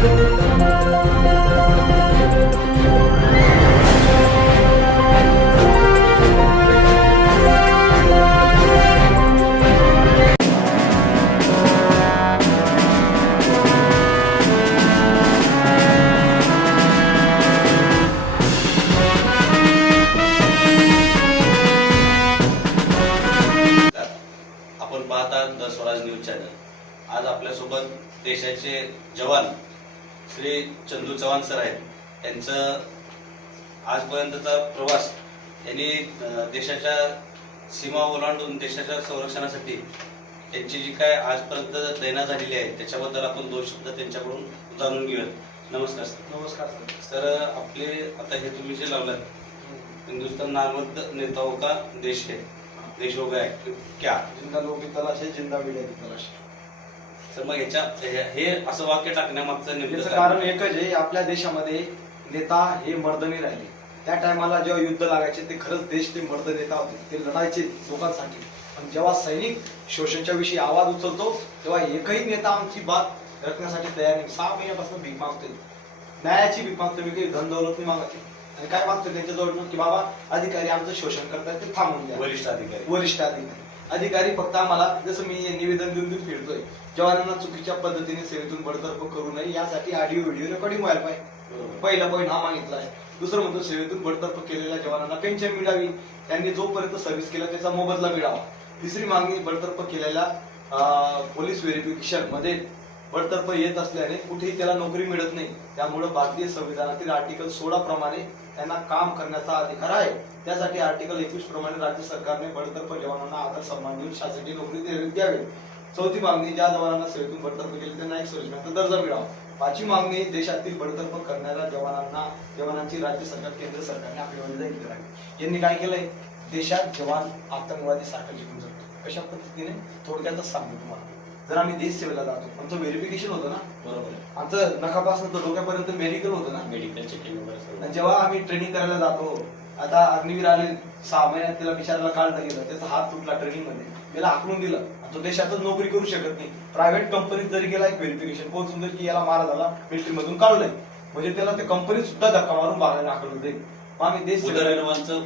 आपण पाहता the Swaraj news channel. आज आपल्यासोबत देशाचे जवान श्री चंदू चव्हाण सर आहेत. यांचं आजपर्यंतचा प्रवास यांनी देशाच्या सीमा ओलांडून देशाच्या संरक्षणासाठी त्यांची जी काय आजपर्यंत दैना झालेली आहे त्याच्याबद्दल आपण दोन शब्द त्यांच्याकडून जाणून घेऊयात. नमस्कार सर. नमस्कार सर. सर आपले आता हे तुम्ही जे लावलात हिंदुस्तान नामद नेताओं का देश है. देश हो गया है. क्या जिंदा लोक की तलाश आहे जिंदा मीडिया की तलाश. आहे. तर मग याच्या हे असं वाक्य टाकण्यामागचं नेमकं? कारण एकच आहे आपल्या देशामध्ये नेता हे मर्दनी राहिले. त्या टायमाला जेव्हा युद्ध लागायचे ते खरंच देश ते मर्द नेता होते. ते लढायचे लोकांसाठी. पण जेव्हा सैनिक शोषणच्या विषयी आवाज उचलतो तेव्हा एकही नेता आमची बात रखण्यासाठी तयार नाही. सहा महिन्यापासून भीक मागतोय. न्यायाची भीक मागतो मी काही धन दौलत नाही मागत. आणि काय मागतो त्यांच्याजवळ? की बाबा अधिकारी आमचं शोषण करतात ते थांबून द्या. वरिष्ठ अधिकारी. वरिष्ठ अधिकारी. अधिकारी फक्त आम्हाला जसं मी निवेदन देऊन देऊन फिरतोय जवानांना चुकीच्या पद्धतीने सेवेतून बडतर्फ करू नये यासाठी ऑडिओ व्हिडिओ रेकॉर्डिंग व्हायला पाहिजे. पहिला पॉईंट हा मागितला आहे. दुसरं म्हणतो सेवेतून बडतर्फ केलेल्या जवानांना पेन्शन मिळावी. त्यांनी जोपर्यंत सर्व्हिस केला त्याचा मोबदला मिळावा. तिसरी मागणी बडतर्फ केलेल्या पोलीस व्हेरिफिकेशनमध्ये बडतर्फ येत असल्याने कुठेही त्याला नोकरी मिळत नाही. त्यामुळे भारतीय संविधानातील आर्टिकल सोळा प्रमाणे त्यांना काम करण्याचा अधिकार आहे. त्यासाठी आर्टिकल एकवीस प्रमाणे राज्य सरकारने बडतर्फ जवानांना आदर सन्मान देऊन शासकीय नोकरी द्यावी चौथी मागणी ज्या जवानांना सेवेतून बडतर्फ केले त्यांना एक सर्व्हिसमॅनचा दर्जा मिळावा. पाचवी मागणी देशातील बडतर्फ करणाऱ्या जवानांना जवानांची राज्य सरकार केंद्र सरकारने आपली वैध करावी. यांनी काय केलंय? देशात जवान आतंकवादी सारखं जिंकून जातो. अशा पद्धतीने? थोडक्यातच सांगतो तुम्हाला. जर आम्ही देश सेवेला जातो. आमचं व्हेरिफिकेशन होतं ना? बरोबर. आमचं नखापासून तर डोक्यापर्यंत मेडिकल होतं ना? मेडिकल चेकिंग वगैरे जेव्हा आम्ही ट्रेनिंग करायला जातो आता अग्निवीर आले सहा महिन्यात त्याला बिचाराला काढलं गेलं त्याचा हात तुटला ट्रेनिंगमध्ये. त्याला हाकलून दिलं. आणि तो देशातच नोकरी करू शकत नाही. प्रायव्हेट कंपनीत जरी गेला एक व्हेरिफिकेशन पोहोचून जर की याला मारा झाला मिलिटरी मधून काढलंय. म्हणजे त्याला ते कंपनीत सुद्धा धक्का मारून बाहेर हाकलून जाईल मग आम्ही देश उदरनिर्वाहाचं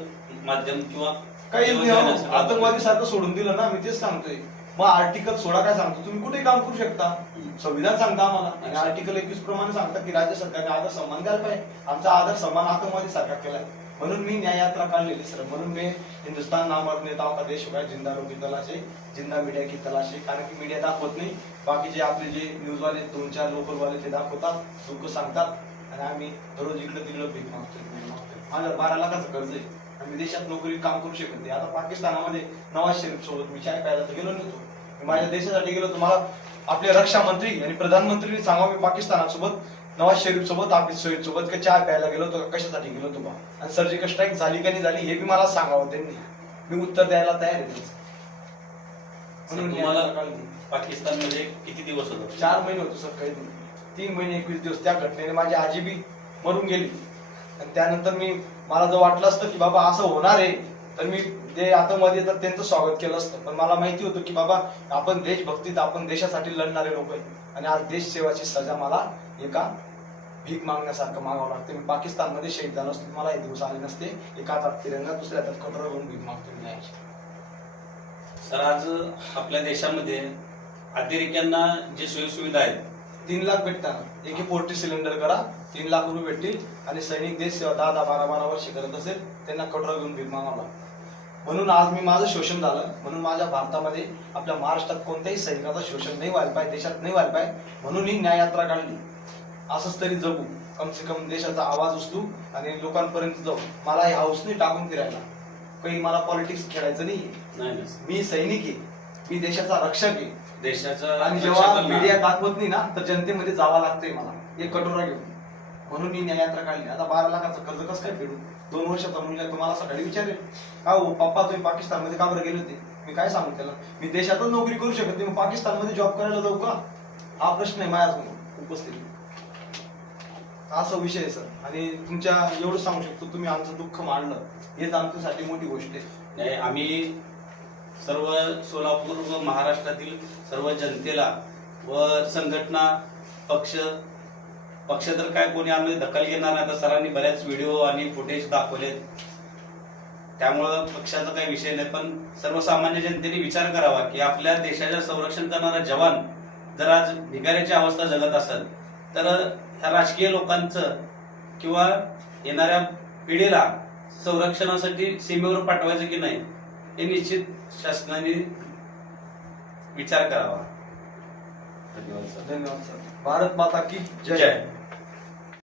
माध्यम किंवा काही नाही हो. आतंकवादी सारखं सोडून दिलं ना मी तेच सांगतोय. मग आर्टिकल सोळा काय सांगतो? तुम्ही कुठे काम करू शकता. संविधान सांगता आम्हाला. आणि आर्टिकल एकवीस प्रमाणे सांगतात की राज्य सरकारने आदर सन्मान द्यायला पाहिजे. आमचा आदर सन्मान आतंकवादी सरकार केलाय. म्हणून मी न्याय यात्रा काढलेली सर म्हणून मी हिंदुस्तान नामक नेता का देश होगा जिंदा रोगी तलाशे जिंदा मीडिया की तलाशे. कारण की मीडिया दाखवत नाही. बाकीचे आपले जे न्यूज वाले दोन चार लोकल वाले ते दाखवतात लोक सांगतात. आणि आम्ही दररोज इकडं तिकडं भीक मागतोय भीक मागतोय. माझ्या बारा लाखाचं कर्ज आहे. आम्ही देशात नोकरी काम करू शकत नाही. आता पाकिस्तानामध्ये नवाज शरीफ सोबत मी चाय प्यायला तर गेलो नव्हतो. मी माझ्या देशासाठी गेलो तर मला आपले रक्षा मंत्री आणि प्रधानमंत्री सांगा मी पाकिस्तानासोबत नवाज शरीफ सोबत आबिद सोहेब सोबत का चाय प्यायला गेलो होतो कशासाठी गेलो होतो बा? आणि सर्जिकल स्ट्राईक झाली का नाही झाली हे बी मला सांगावं त्यांनी. मी उत्तर द्यायला तयार आहे. म्हणून तुम्हाला. पाकिस्तानमध्ये किती दिवस होतो? चार महिने होतो सर काही. तीन महिने एकवीस दिवस त्या घटनेने माझी आजी बी मरून गेली. आणि त्यानंतर मी मला जर वाटलं असतं की बाबा असं होणार आहे तर मी जे आतंकवादी येतात त्यांचं स्वागत केलं असतं. पण मला माहिती होतं की बाबा आपण देशभक्तीत आपण देशासाठी लढणारे लोक आहेत. आणि आज देश सेवाची सजा मला एका भीक मागण्यासारखं मागावं लागतं. मी पाकिस्तानमध्ये शहीद झालो असतो. मला हे दिवस आले नसते. एका हातात तिरंगा दुसऱ्या हातात कटोरा घेऊन भीक मागतो मी न्यायाची. सर आज आपल्या देशामध्ये अतिरेक्यांना जे सोयीसुविधा आहेत तीन लाख भेटतात. एक पोल्ट्री सिलेंडर करा तीन लाख रुपये भेटतील आणि सैनिक देश सेवा दहा दहा बारा बारा वर्ष करत असेल त्यांना कटोरा घेऊन भीक मागावं. म्हणून आज मी माझं शोषण झालं. म्हणून माझ्या भारतामध्ये आपल्या महाराष्ट्रात कोणत्याही सैनिकाचं शोषण नाही व्हायला पाहिजे देशात नाही व्हायला पाहिजे. म्हणून ही न्याय यात्रा काढली. असंच तरी जगू. कम से कम देशाचा आवाज उचलू आणि लोकांपर्यंत जाऊ. मला हे हाऊस नाही टाकून फिरायला. काही मला पॉलिटिक्स खेळायचं नाही मी सैनिक आहे. मी देशाचा रक्षक आहे. देशाचं आणि जेव्हा मीडिया दाखवत नाही ना तर जनतेमध्ये जावं लागतंय मला. एक कटोरा घेऊन. म्हणून मी न्याययात्रा काढली. आता बारा लाखाचं कर्ज कसं काय फेडू? दोन वर्षाचा मुलगा तुम्हाला सकाळी विचारेल. का हो पप्पा तुम्ही पाकिस्तानमध्ये का बरं गेले होते? मी काय सांगू त्याला? मी देशातच नोकरी करू शकत नाही. मग पाकिस्तानमध्ये जॉब करायला जाऊ का? हा प्रश्न आहे माझ्यासमोर उपस्थित. असा विषय आहे सर. आणि तुमच्या एवढं सांगू शकतो तुम्ही आमचं दुःख मांडलं. हेच आमच्यासाठी मोठी गोष्ट आहे. नाही आम्ही सर्व सोलापूर व महाराष्ट्रातील सर्व जनतेला व संघटना पक्ष पक्ष तर काय कोणी आम्ही दखल घेणार नाही. आता सरांनी बऱ्याच व्हिडिओ आणि फुटेज दाखवले त्यामुळं पक्षाचा काही विषय नाही. पण सर्वसामान्य जनतेने विचार करावा की आपल्या देशाच्या संरक्षण करणारा जवान जर आज भिगाऱ्याची अवस्था जगत असेल तर ह्या राजकीय लोकांचं किंवा येणाऱ्या पिढीला संरक्षणासाठी सीमेवर पाठवायचं की नाही? हे निश्चित शासनाने विचार करावा. धन्यवाद सर. धन्यवाद सर. भारत माता की जय. जय.